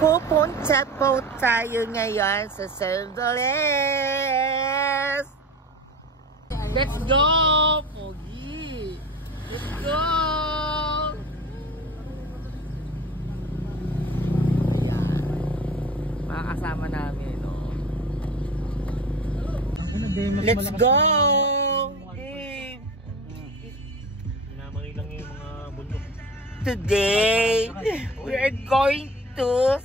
Pupunta po tayo ngayon sa Symbolis. Let's go! Pogi! Let's go! Ayan. Mga kasama namin, no? Let's go! Minamari lang yung mga bundok. Today, we are going to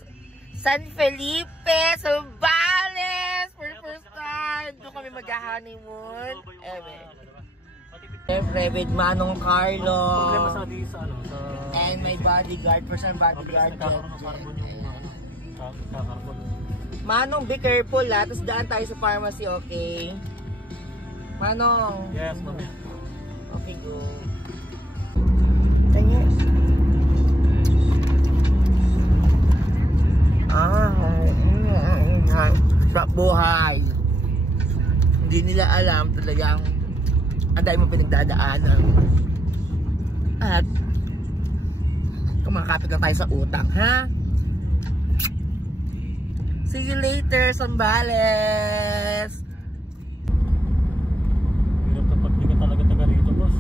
San Felipe, Zambales for the first time. Doon kami mag-honeymoon. Siyempre, with Manong Carlo. And my bodyguard, personal bodyguard. Manong, be careful ha. Tapos daan tayo sa pharmacy, okay? Manong. Yes, mami. Okay, go. Tanya. Sa buhay. Hindi nila alam talagang ang dahil mo pinagdadaanan. At kumakapit lang tayo sa utang, ha? See you later, Zambales! Hirap kapag di ka talaga taga rito, boss.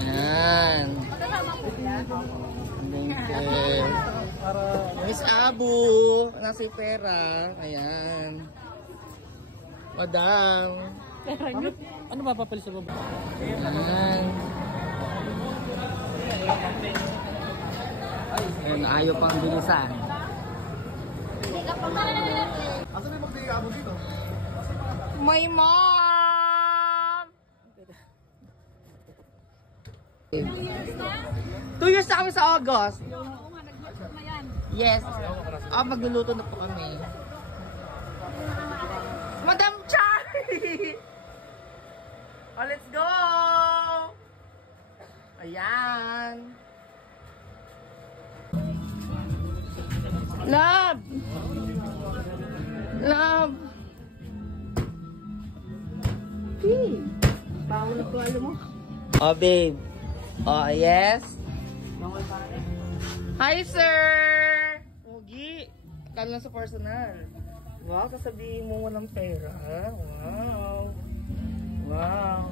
Yan. Miss Abu, nasa pera. Ayan. Madam. Ano ba papel sa baba? Ayan. Ayan, ayaw pang bilisan. Asa na magbigay Abu dito? My mom! 2 years na kami sa August. Yes. Magluluto na po kami. Madam Charlie! Oh, let's go! Ayan. Love! Love! Hey! Bawal na tuwalo mo. Oh, babe. Oh, yes? Hi, sir! Mugi! Akala lang sa personal. Wow, kasabihin mo walang pera. Wow! Wow!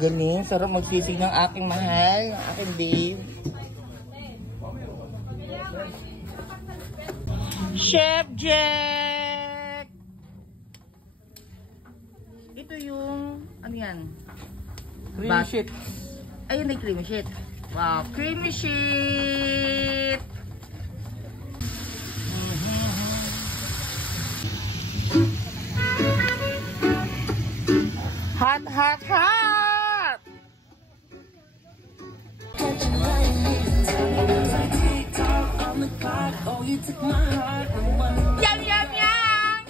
Galing, sarap magsisig ng aking mahal, ng aking babe. Chef Jack! Ito yung, ano yan? Creamy shit. Ayun na yung creamy shit. Wow, creamy shit! Hot, hot, hot! Yum, yum, yum!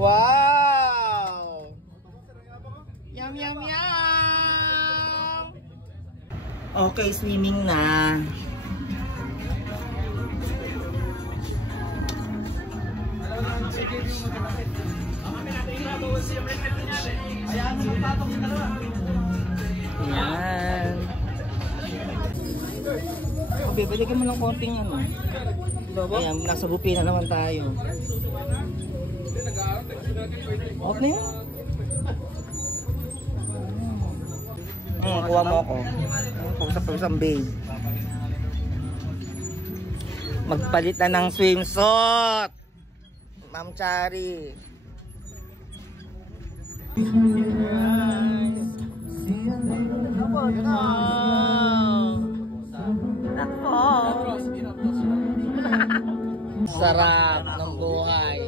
Wow! Yum, yum, yum! Okay, swimming na. Yan. Okay, balikan mo lang konting ano. Ayan, nasa bupi na naman tayo. Off na yun. Kuha mo ako. Pagusap-usap, babe. Magpalit na ng swimsuit. Ma'am Chari. Sarap ng buhay.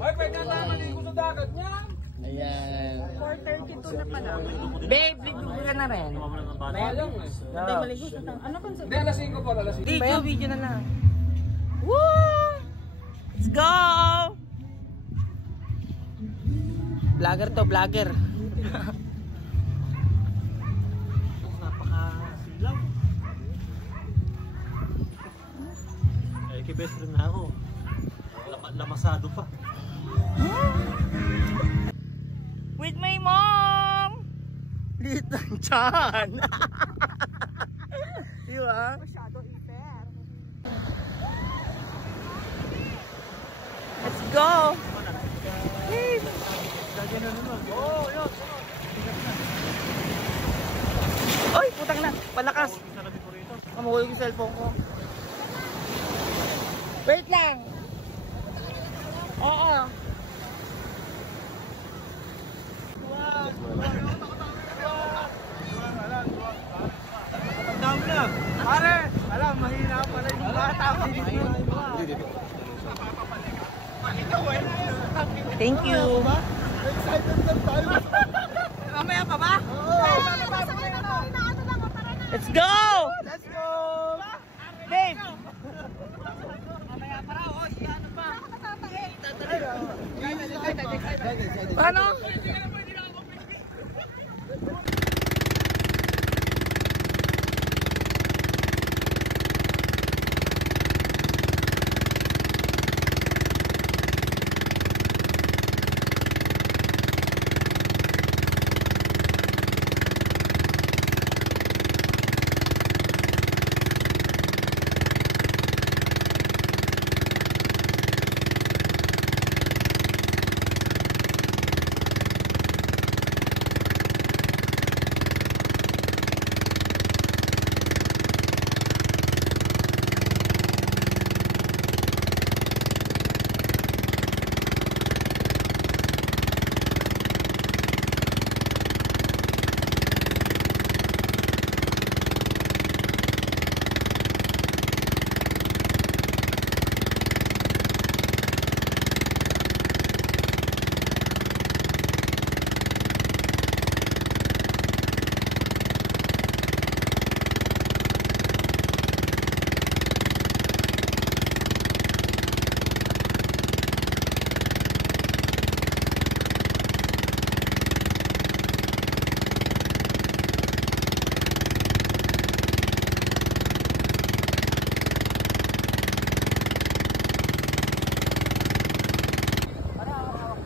Ay, pwede na maligo sa dagat niya. Ayan. 4:32 na pala. Babe, ligo ka na rin. Bayang eh. Hindi maligo sa tang. Ano kung Hindi, alas 5 po, alas 5. Video na lang. Woo! Let's go! Vlogger to, vlogger. Napakasilaw. Magki-best friend na ako. Lamasado pa. With my mom! Liit lang dyan. Di ba? Masyado iper. Let's go! Hey! Oh, yun. Oy, putang na! Palakas! Sarapin ko rito. Mamuhulog yung cellphone ko. Wait lang! Oo! Dami na. Pare! Alam, mahina pala yung bata. Thank you! Mamaya pa ba? Let's go! Let's go! Dave! Mamaya pa raw, oh, ano pa? Paano?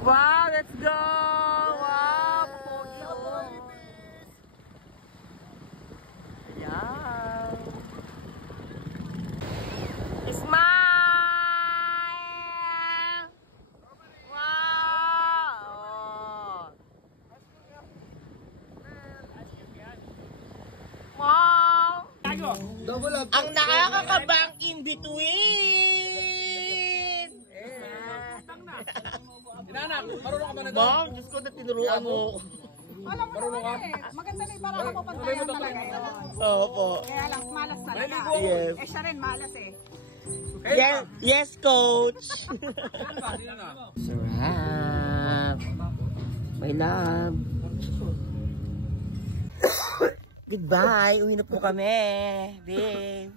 Wow, let's go! Wow, pogi ako. Ayan. Smile! Wow! Wow! Ang nakakakabang in between! Inanak, marunong ka ba na doon? Bang, Diyos ko na tinuruan mo. Alam mo naman eh. Maganda na yung parang kapapantayan talaga yun. Opo. Kaya lang, malas talaga. Yes. Eh siya rin, malas eh. Yes, yes, coach. Inanak. Sarap. My love. Goodbye. Uwi na po kami. Babe.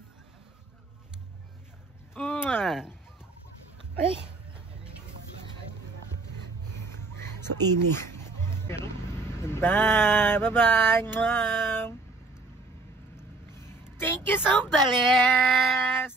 Ay. So, ini. Goodbye. Bye-bye. Thank you so much.